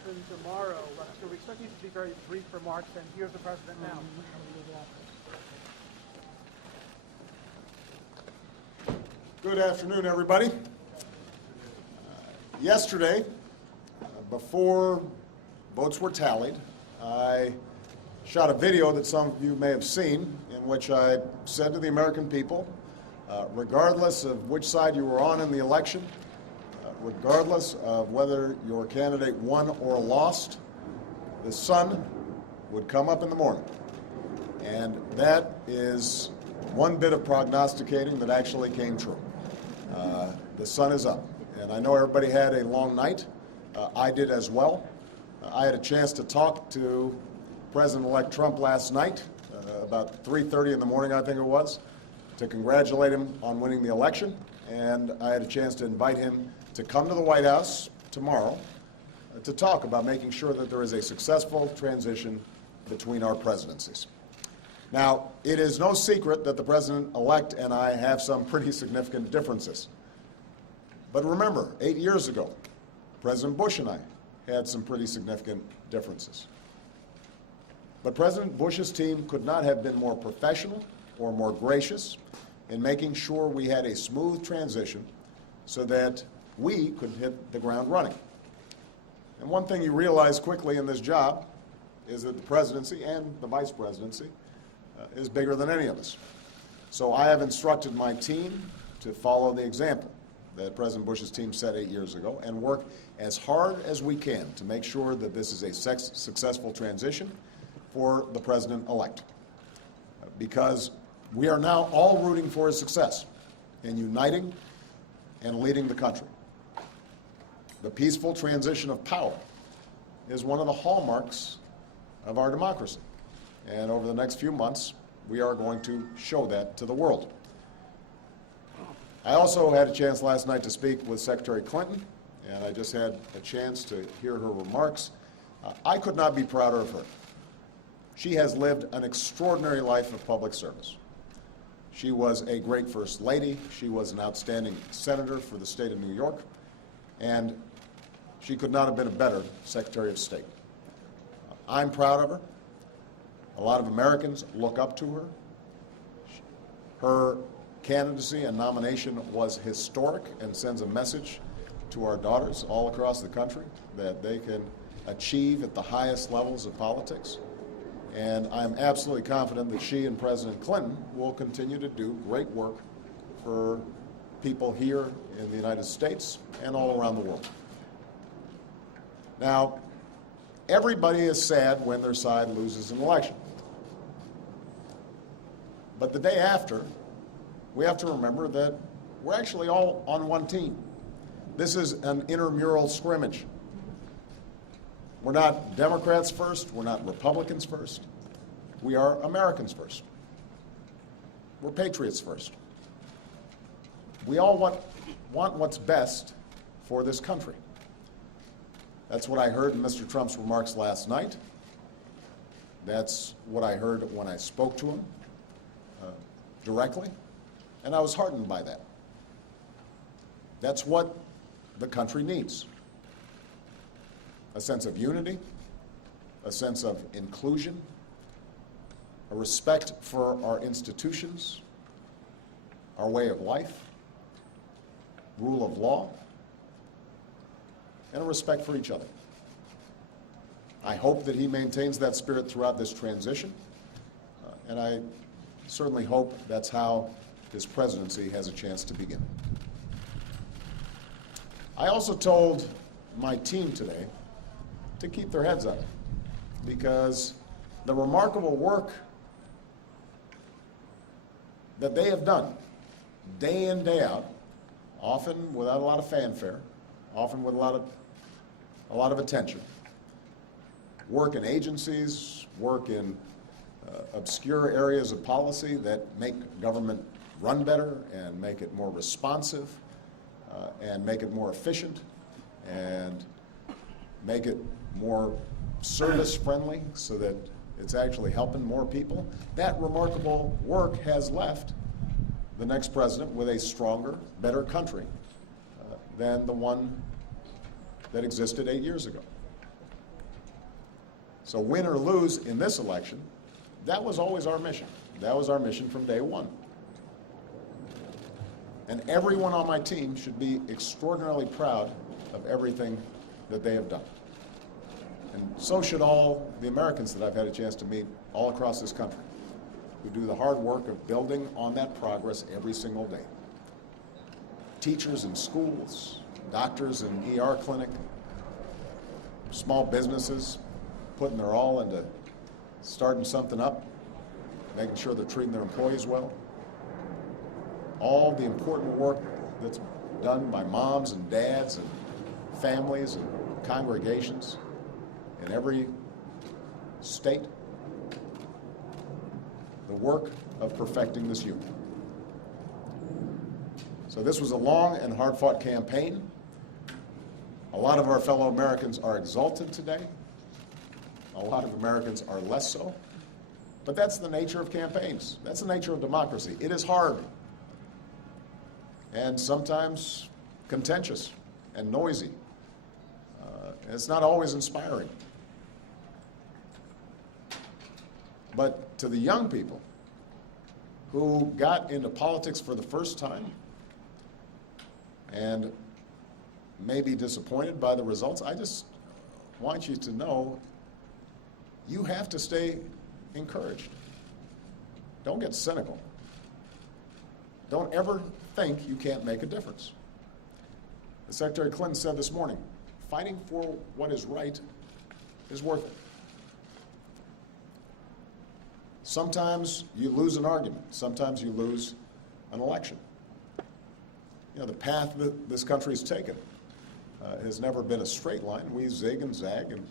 happen tomorrow. So we expect you to be very brief remarks, and here's the president now. Good afternoon, everybody. Yesterday, before votes were tallied, I shot a video that some of you may have seen in which I said to the American people, regardless of which side you were on in the election, regardless of whether your candidate won or lost, the sun would come up in the morning. And that is one bit of prognosticating that actually came true. The sun is up. And I know everybody had a long night. I did as well. I had a chance to talk to President-elect Trump last night, about 3:30 in the morning, I think it was, to congratulate him on winning the election. And I had a chance to invite him to come to the White House tomorrow to talk about making sure that there is a successful transition between our presidencies. Now, it is no secret that the President-elect and I have some pretty significant differences. But remember, 8 years ago, President Bush and I had some pretty significant differences. But President Bush's team could not have been more professional or more gracious in making sure we had a smooth transition so that we could hit the ground running. And one thing you realize quickly in this job is that the presidency and the vice presidency is bigger than any of us. So I have instructed my team to follow the example that President Bush's team set 8 years ago and work as hard as we can to make sure that this is a successful transition for the president-elect. Because we are now all rooting for his success in uniting and leading the country. The peaceful transition of power is one of the hallmarks of our democracy. And over the next few months, we are going to show that to the world. I also had a chance last night to speak with Secretary Clinton, and I just had a chance to hear her remarks. I could not be prouder of her. She has lived an extraordinary life of public service. She was a great First Lady. She was an outstanding senator for the state of New York, and she could not have been a better Secretary of State. I'm proud of her. A lot of Americans look up to her. Her candidacy and nomination was historic and sends a message to our daughters all across the country that they can achieve at the highest levels of politics. And I'm absolutely confident that she and President Clinton will continue to do great work for people here in the United States and all around the world. Now, everybody is sad when their side loses an election. But the day after, we have to remember that we're actually all on one team. This is an intramural scrimmage. We're not Democrats first, we're not Republicans first. We are Americans first. We're patriots first. We all want what's best for this country. That's what I heard in Mr. Trump's remarks last night. That's what I heard when I spoke to him directly, and I was heartened by that. That's what the country needs. A sense of unity, a sense of inclusion, a respect for our institutions, our way of life, rule of law, and a respect for each other. I hope that he maintains that spirit throughout this transition, and I certainly hope that's how his presidency has a chance to begin. I also told my team today to keep their heads up, because the remarkable work that they have done day in, day out, often without a lot of fanfare, often with a lot of attention, work in agencies, work in obscure areas of policy that make government run better and make it more responsive and make it more efficient and make it more service-friendly so that it's actually helping more people. That remarkable work has left the next president with a stronger, better country than the one that existed 8 years ago. So win or lose in this election, that was always our mission. That was our mission from day one. And everyone on my team should be extraordinarily proud of everything that they have done. And so should all the Americans that I've had a chance to meet all across this country, who do the hard work of building on that progress every single day. Teachers in schools, doctors in ER clinic, small businesses putting their all into starting something up, making sure they're treating their employees well. All the important work that's done by moms and dads and families and congregations in every state. The work of perfecting this union. So this was a long and hard-fought campaign. A lot of our fellow Americans are exalted today. A lot of Americans are less so. But that's the nature of campaigns. That's the nature of democracy. It is hard. And sometimes contentious and noisy. And it's not always inspiring. But to the young people who got into politics for the first time and may be disappointed by the results, I just want you to know you have to stay encouraged. Don't get cynical. Don't ever think you can't make a difference. As Secretary Clinton said this morning, fighting for what is right is worth it. Sometimes you lose an argument. Sometimes you lose an election. You know, the path that this country has taken has never been a straight line. We zig and zag, and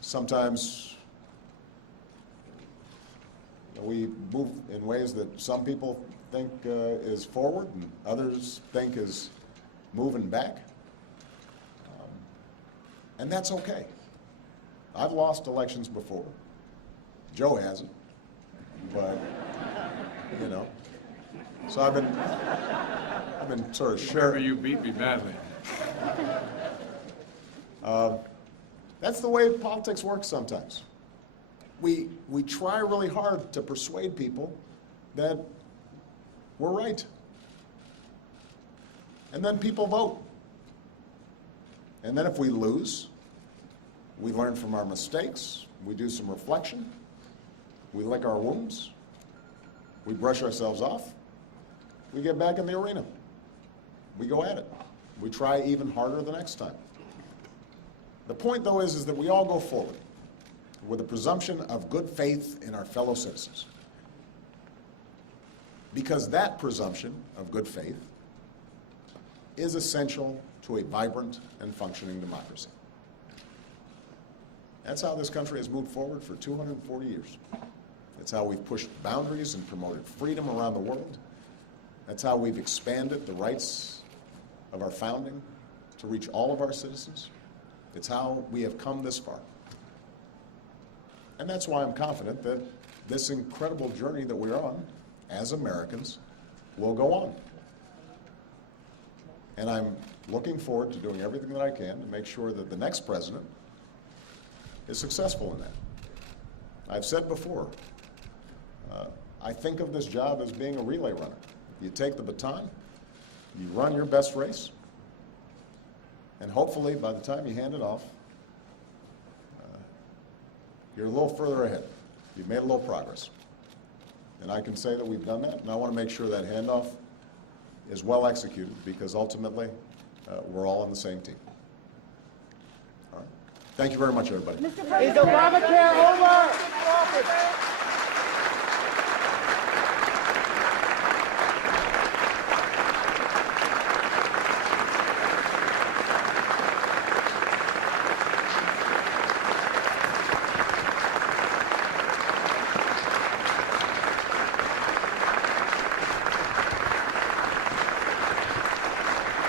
sometimes we move in ways that some people think is forward and others think is moving back. And that's okay. I've lost elections before. Joe hasn't, but, you know. So I've been sort of sharing. Remember, you beat me badly. That's the way politics works sometimes. We try really hard to persuade people that we're right. And then people vote. And then if we lose, we learn from our mistakes, we do some reflection, we lick our wounds, we brush ourselves off, we get back in the arena. We go at it. We try even harder the next time. The point, though, is that we all go forward with a presumption of good faith in our fellow citizens. Because that presumption of good faith is essential to a vibrant and functioning democracy. That's how this country has moved forward for 240 years. That's how we've pushed boundaries and promoted freedom around the world. That's how we've expanded the rights of our founding to reach all of our citizens. It's how we have come this far. And that's why I'm confident that this incredible journey that we're on as Americans will go on. And I'm looking forward to doing everything that I can to make sure that the next president is successful in that. I've said before, I think of this job as being a relay runner. You take the baton, you run your best race, and hopefully by the time you hand it off, you're a little further ahead. You've made a little progress. And I can say that we've done that, and I want to make sure that handoff is well executed, because ultimately we're all on the same team. All right. Thank you very much, everybody. Is Obamacare over?